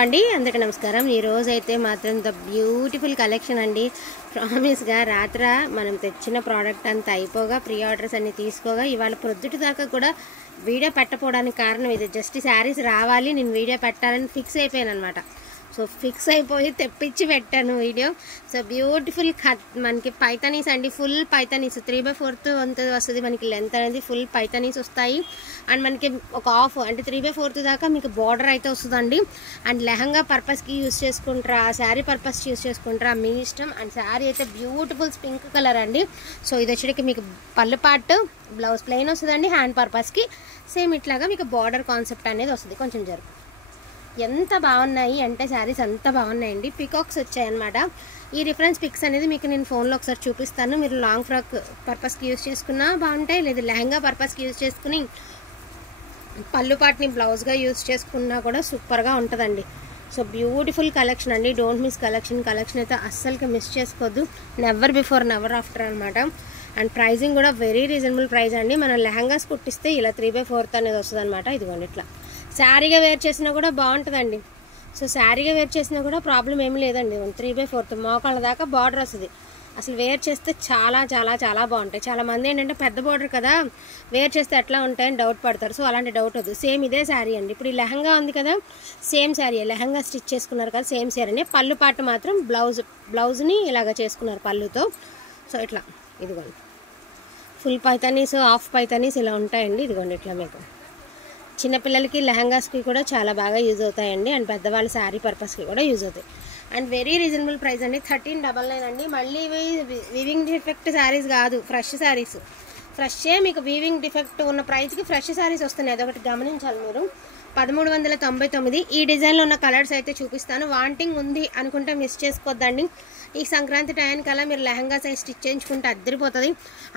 అండి అందరికీ నమస్కారం. ఈ రోజు అయితే మాత్రం ద బ్యూటిఫుల్ కలెక్షన్ అండి. ప్రామిస్గా రాత్ర మనం తెచ్చిన ప్రోడక్ట్ అంతా అయిపోగా ప్రీ ఆర్డర్స్ అన్ని తీసుకోగా ఇవాళ ప్రొద్దుటి దాకా కూడా వీడియో పెట్టకపోవడానికి కారణం ఇది. జస్ట్ శారీస్ రావాలి, నేను వీడియో పెట్టాలని ఫిక్స్ అయిపోయాను అనమాట. సో ఫిక్స్ అయిపోయి తెప్పించి పెట్టాను వీడియో. సో బ్యూటిఫుల్ మనకి పైతానీస్ అండి, ఫుల్ పైతానీస్ 3/4 వంతు వస్తుంది మనకి లెంత్ అనేది. ఫుల్ పైతానీస్ వస్తాయి అండ్ మనకి ఒక ఆఫ్ అంటే 3/4 దాకా మీకు బార్డర్ అయితే వస్తుందండి. అండ్ లెహంగా పర్పస్కి యూస్ చేసుకుంటారా, శారీ పర్పస్కి యూస్ చేసుకుంటారా మీ ఇష్టం. అండ్ శారీ అయితే బ్యూటిఫుల్ పింక్ కలర్ అండి. సో ఇది వచ్చేటికి మీకు పళ్ళు పార్ట్, బ్లౌజ్ ప్లెయిన్ వస్తుందండి. హ్యాండ్ పర్పస్కి సేమ్ ఇట్లాగా మీకు బార్డర్ కాన్సెప్ట్ అనేది వస్తుంది. కొంచెం జరుపు ఎంత బాగున్నాయి అంటే శారీస్ అంత బాగున్నాయండి. పికాక్స్ వచ్చాయన్నమాట. ఈ రిఫరెన్స్ పిక్స్ అనేది మీకు నేను ఫోన్లో ఒకసారి చూపిస్తాను. మీరు లాంగ్ ఫ్రాక్ పర్పస్కి యూజ్ చేసుకున్నా బాగుంటాయి, లేదా లెహంగా పర్పస్కి యూజ్ చేసుకుని పళ్ళు పాటిని బ్లౌజ్గా యూజ్ చేసుకున్నా కూడా సూపర్గా ఉంటుందండి. సో బ్యూటిఫుల్ కలెక్షన్ అండి. డోంట్ మిస్ కలెక్షన్ అయితే అస్సలకి మిస్ చేసుకోవద్దు. నెవర్ బిఫోర్ నెవర్ ఆఫ్టర్ అనమాట. అండ్ ప్రైజింగ్ కూడా వెరీ రీజనబుల్ ప్రైస్ అండి. మనం లెహంగాస్ కుట్టిస్తే ఇలా 3/4 అనేది వస్తుంది అనమాట. ఇదిగోండి ఇట్లా శారీగా వేర్ చేసినా కూడా బాగుంటుందండి. సో శారీగా వేర్ చేసినా కూడా ప్రాబ్లం ఏమి లేదండి. 3/4 మోకాళ్ళ దాకా బార్డర్ వస్తుంది. అసలు వేర్ చేస్తే చాలా చాలా చాలా బాగుంటాయి. చాలామంది ఏంటంటే పెద్ద బార్డర్ కదా వేర్ చేస్తే ఎట్లా ఉంటాయని డౌట్ పడతారు. సో అలాంటి డౌట్ వద్దు. సేమ్ ఇదే శారీ అండి. ఇప్పుడు ఈ లెహంగా ఉంది కదా, సేమ్ శారీ, లెహంగా స్టిచ్ చేసుకున్నారు కదా సేమ్ శారీనే. పళ్ళు పాటు మాత్రం బ్లౌజ్ని ఇలాగ చేసుకున్నారు పళ్ళుతో. సో ఇట్లా ఇదిగోండి ఫుల్ పైతానీస్, హాఫ్ పైతానీస్ ఇలా ఉంటాయండి. ఇదిగోండి ఇట్లా మీకు చిన్నపిల్లలకి లెహంగాస్కి కూడా చాలా బాగా యూజ్ అవుతాయండి. అండ్ పెద్దవాళ్ళ శారీ పర్పస్కి కూడా యూజ్ అవుతాయి. అండ్ వెరీ రీజనబుల్ ప్రైస్ అండి. 1399 అండి. మళ్ళీ వీవింగ్ డిఫెక్ట్ శారీస్ కాదు, ఫ్రెష్ శారీస్. ఫ్రెషే మీకు వీవింగ్ డిఫెక్ట్ ఉన్న ప్రైస్కి ఫ్రెష్ శారీస్ వస్తున్నాయి. అదొకటి గమనించాలి మీరు. 1399. ఈ డిజైన్లో ఉన్న కలర్స్ అయితే చూపిస్తాను. వాంటింగ్ ఉంది అనుకుంటే మిస్ చేసుకోవద్దండి. ఈ సంక్రాంతి టైంకల్లా మీరు లెహంగా సైజ్ స్టిచ్ చేయించుకుంటే అద్దరిపోతుంది.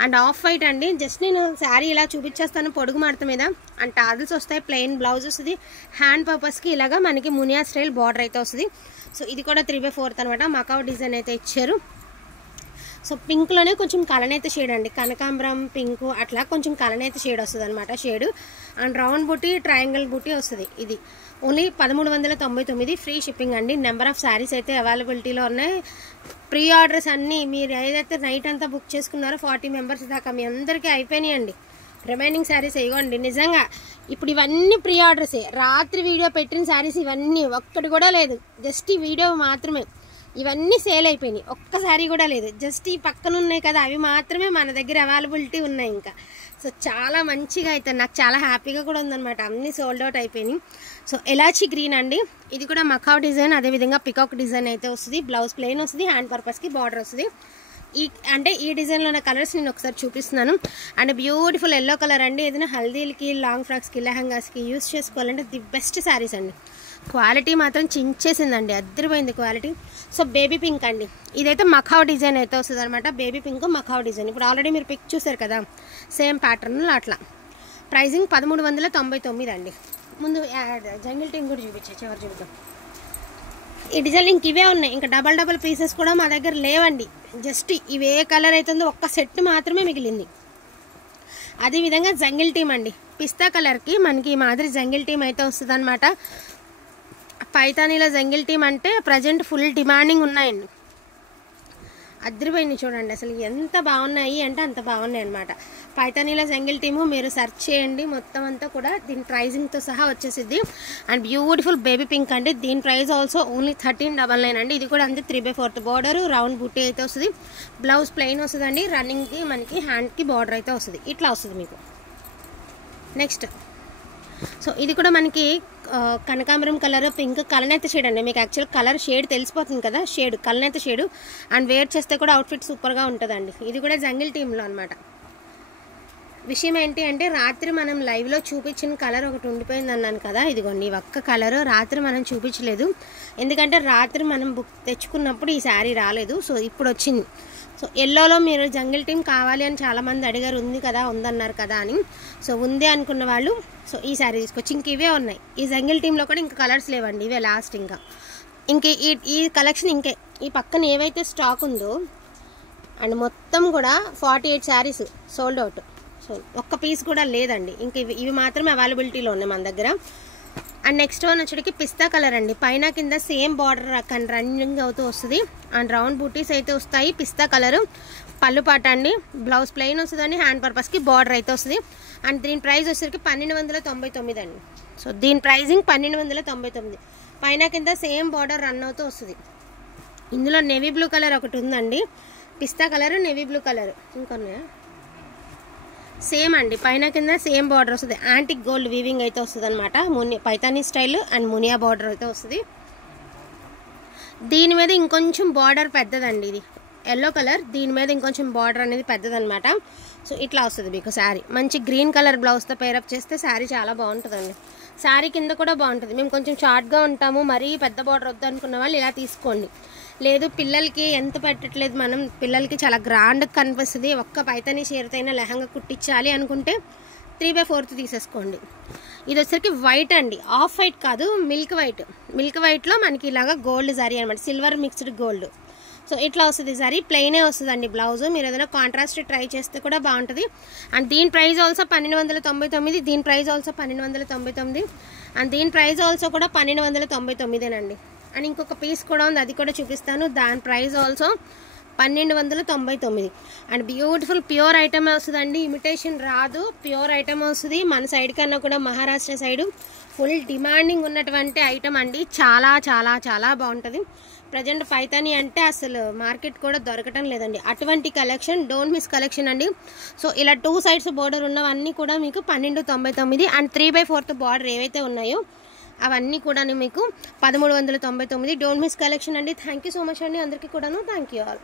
అండ్ ఆఫ్ వైట్ అండి. జస్ట్ నేను శారీ ఇలా చూపించేస్తాను పొడుగు మడత మీద. అండ్ టాజిల్స్ వస్తాయి, ప్లెయిన్ బ్లౌజ్ వస్తుంది. హ్యాండ్ పర్పస్కి ఇలాగా మనకి మునియా స్టైల్ బార్డర్ అయితే వస్తుంది. సో ఇది కూడా 3/4 అనమాట. మకావ్ డిజైన్ అయితే ఇచ్చారు. సో పింక్లోనే కొంచెం కలనేత షేడ్ అండి, కనకాంబరం పింక్ అట్లా కొంచెం కలనేత షేడ్ వస్తుంది అనమాట షేడ్. అండ్ రౌండ్ బుట్టి, ట్రయాంగిల్ బుట్టి వస్తుంది. ఇది ఓన్లీ 1399. ఫ్రీ షిప్పింగ్ అండి. నెంబర్ ఆఫ్ శారీస్ అయితే అవైలబిలిటీలో ఉన్నాయి. ప్రీ ఆర్డర్స్ అన్నీ మీరు ఏదైతే నైట్ అంతా బుక్ చేసుకున్నారో 40 మెంబర్స్ దాకా మీ అందరికీ అయిపోయినాయండి. రిమైనింగ్ శారీస్ ఇవ్వండి. నిజంగా ఇప్పుడు ఇవన్నీ ప్రీ ఆర్డర్సే. రాత్రి వీడియో పెట్టిన శారీస్ ఇవన్నీ ఒక్కటి కూడా లేదు. జస్ట్ ఈ వీడియో మాత్రమే. ఇవన్నీ సేల్ అయిపోయినాయి, ఒక్కసారి కూడా లేదు. జస్ట్ ఈ పక్కన ఉన్నాయి కదా అవి మాత్రమే మన దగ్గర అవైలబిలిటీ ఉన్నాయి ఇంకా. సో చాలా మంచిగా అయితే నాకు చాలా హ్యాపీగా కూడా ఉందన్నమాట. అన్నీ సోల్డ్ అవుట్ అయిపోయినాయి. సో ఎలాచి గ్రీన్ అండి. ఇది కూడా మకావ్ డిజైన్, అదేవిధంగా పికాక్ డిజైన్ అయితే వస్తుంది. బ్లౌజ్ ప్లెయిన్ వస్తుంది, హ్యాండ్ పర్పస్కి బార్డర్ వస్తుంది. ఈ డిజైన్లో ఉన్న కలర్స్ నేను ఒకసారి చూపిస్తున్నాను. అండ్ బ్యూటిఫుల్ ఎల్లో కలర్ అండి. ఏదైనా హల్దీలకి, లాంగ్ ఫ్రాక్స్కి, లెహంగాస్కి యూస్ చేసుకోవాలంటే ది బెస్ట్ శారీస్ అండి. క్వాలిటీ మాత్రం చించేసిందండి, అద్దరిపోయింది క్వాలిటీ. సో బేబీ పింక్ అండి. ఇదైతే మఖావ్ డిజైన్ అయితే వస్తుంది అనమాట. బేబీ పింక్ మఖావ్ డిజైన్. ఇప్పుడు ఆల్రెడీ మీరు పిక్ చూసారు కదా సేమ్ ప్యాటర్న్లో అట్లా. ప్రైజింగ్ 1399 అండి. ముందు జంగిల్ టీమ్ కూడా చూపించచ్చు, ఎవరు చూద్దాం. ఈ డిజైన్ ఇంక ఇవే ఉన్నాయి. ఇంకా డబల్ పీసెస్ కూడా మా దగ్గర లేవండి. జస్ట్ ఇవే కలర్ అవుతుందో ఒక్క సెట్ మాత్రమే మిగిలింది. అదేవిధంగా జంగిల్ టీమ్ అండి. పిస్తా కలర్కి మనకి ఈ మాదిరి జంగిల్ టీమ్ అయితే వస్తుంది అనమాట. పైతానీలో జంగిల్ టీమ్ అంటే ప్రజెంట్ ఫుల్ డిమాండింగ్ ఉన్నాయండి. అద్దరిపోయింది చూడండి. అసలు ఎంత బాగున్నాయి అంటే అంత బాగున్నాయి అనమాట. పైతానీలో జంగిల్ టీము మీరు సెర్చ్ చేయండి. మొత్తం అంతా కూడా దీని ప్రైజింగ్తో సహా వచ్చేసిద్ది. అండ్ బ్యూటిఫుల్ బేబీ పింక్ అండి. దీని ప్రైస్ ఆల్సో ఓన్లీ 1399 అండి. ఇది కూడా అంతే 3/4 బార్డర్, రౌండ్ బుట్టి అయితే వస్తుంది. బ్లౌజ్ ప్లెయిన్ వస్తుందండి. రన్నింగ్కి మనకి హ్యాండ్కి బార్డర్ అయితే వస్తుంది. ఇట్లా వస్తుంది మీకు. నెక్స్ట్ సో ఇది కూడా మనకి కనకాంబరం కలర్, పింక్ కలనేత షేడ్ అండి. మీకు యాక్చువల్ కలర్ షేడ్ తెలిసిపోతుంది కదా, షేడ్ కలనేత షేడ్. అండ్ వేర్ చేస్తే కూడా అవుట్ఫిట్ సూపర్గా ఉంటుందండి. ఇది కూడా జంగిల్ టీంలో అనమాట. విషయం ఏంటి అంటే రాత్రి మనం లైవ్లో చూపించిన కలర్ ఒకటి ఉండిపోయింది అన్నాను కదా. ఇదిగోండి ఒక్క కలర్ రాత్రి మనం చూపించలేదు. ఎందుకంటే రాత్రి మనం బుక్ తెచ్చుకున్నప్పుడు ఈ శారీ రాలేదు. సో ఇప్పుడు వచ్చింది. సో ఎల్లోలో మీరు జంగిల్ టీమ్ కావాలి అని చాలామంది అడిగారు. ఉంది కదా, ఉందన్నారు కదా అని. సో ఉంది అనుకున్న వాళ్ళు సో ఈ శారీ తీసుకొచ్చి ఇంక ఇవే ఉన్నాయి. ఈ జంగిల్ టీంలో కూడా ఇంకా కలర్స్ లేవండి, ఇవే లాస్ట్. ఇంకా ఈ కలెక్షన్ ఇంకే. ఈ పక్కన ఏవైతే స్టాక్ ఉందో అండ్ మొత్తం కూడా 48 శారీస్ సోల్డ్ అవుట్. సో ఒక్క పీస్ కూడా లేదండి. ఇంక ఇవి మాత్రమే అవైలబిలిటీలో ఉన్నాయి మన దగ్గర. అండ్ నెక్స్ట్ వన్ వచ్చేటికి పిస్తా కలర్ అండి. పైన కింద సేమ్ బార్డర్ రన్నింగ్ అవుతూ వస్తుంది. అండ్ రౌండ్ బూటీస్ అయితే వస్తాయి. పిస్తా కలర్ పళ్ళు పాట అండి. బ్లౌజ్ ప్లెయిన్ వస్తుందండి. హ్యాండ్ పర్పస్కి బార్డర్ అయితే వస్తుంది. అండ్ దీని ప్రైస్ వచ్చేసరికి 1299 అండి. సో దీని ప్రైజింగ్ 1299. పైన కింద సేమ్ బార్డర్ రన్ అవుతూ వస్తుంది. ఇందులో నేవీ బ్లూ కలర్ ఒకటి ఉందండి. Pista colour, navy blue colour ఇంకొన్నాయా సేమ్ అండి. పైన కింద సేమ్ బార్డర్ వస్తుంది. యాంటిక్ గోల్డ్ వీవింగ్ అయితే వస్తుంది అనమాట. Paithani style and Muniya border అయితే వస్తుంది. దీని మీద ఇంకొంచెం బార్డర్ పెద్దదండి. ఇది ఎల్లో కలర్, దీని మీద ఇంకొంచెం బార్డర్ అనేది పెద్దదనమాట. సో ఇట్లా వస్తుంది మీకు శారీ. మంచి గ్రీన్ కలర్ బ్లౌజ్తో పేరప్ చేస్తే శారీ చాలా బాగుంటుందండి. శారీ కింద కూడా బాగుంటుంది. మేము కొంచెం షార్ట్గా ఉంటాము, మరీ పెద్ద బార్డర్ వద్దు అనుకున్న వాళ్ళు ఇలా తీసుకోండి. లేదు పిల్లలకి ఎంత పెట్టట్లేదు, మనం పిల్లలకి చాలా గ్రాండ్గా కనిపిస్తుంది, ఒక్క పైతానీ చీరతైనా లెహంగా కుట్టించాలి అనుకుంటే 3/4 తీసేసుకోండి. ఇది వచ్చరికి వైట్ అండి. ఆఫ్ వైట్ కాదు, మిల్క్ వైట్. మిల్క్ వైట్లో మనకి ఇలాగా గోల్డ్ జరీ అనమాట, సిల్వర్ మిక్స్డ్ గోల్డ్. సో ఇట్లా వస్తుంది జరీ. ప్లెయినే వస్తుందండి బ్లౌజ్. మీరు ఏదైనా కాంట్రాస్ట్ ట్రై చేస్తే కూడా బాగుంటుంది. అండ్ దీని ప్రైస్ ఆల్సో 1299. దీని ప్రైస్ ఆల్సో 1299. అండ్ దీని ప్రైస్ ఆల్సో కూడా 1299 అండ్ ఇంకొక పీస్ కూడా ఉంది, అది కూడా చూపిస్తాను. దాని price also 1299. And beautiful pure item వస్తుందండి. ఇమిటేషన్ రాదు, ప్యూర్ ఐటమ్ వస్తుంది. మన సైడ్ కన్నా కూడా మహారాష్ట్ర సైడ్ ఫుల్ డిమాండింగ్ ఉన్నటువంటి ఐటమ్ అండి. చాలా చాలా చాలా బాగుంటుంది. ప్రజెంట్ పైతానీ అంటే అసలు మార్కెట్ కూడా దొరకటం లేదండి. అటువంటి కలెక్షన్, డోంట్ మిస్ కలెక్షన్ అండి. సో ఇలా 2 సైడ్స్ బోర్డర్ ఉన్నవన్నీ కూడా మీకు 1299. అండ్ 3/4 బార్డర్ ఏవైతే ఉన్నాయో అవన్నీ కూడా మీకు 1399. డోంట్ మిస్ కలెక్షన్ అండి. థ్యాంక్ యూ సో మచ్ అండి అందరికీ కూడాను. Thank you all.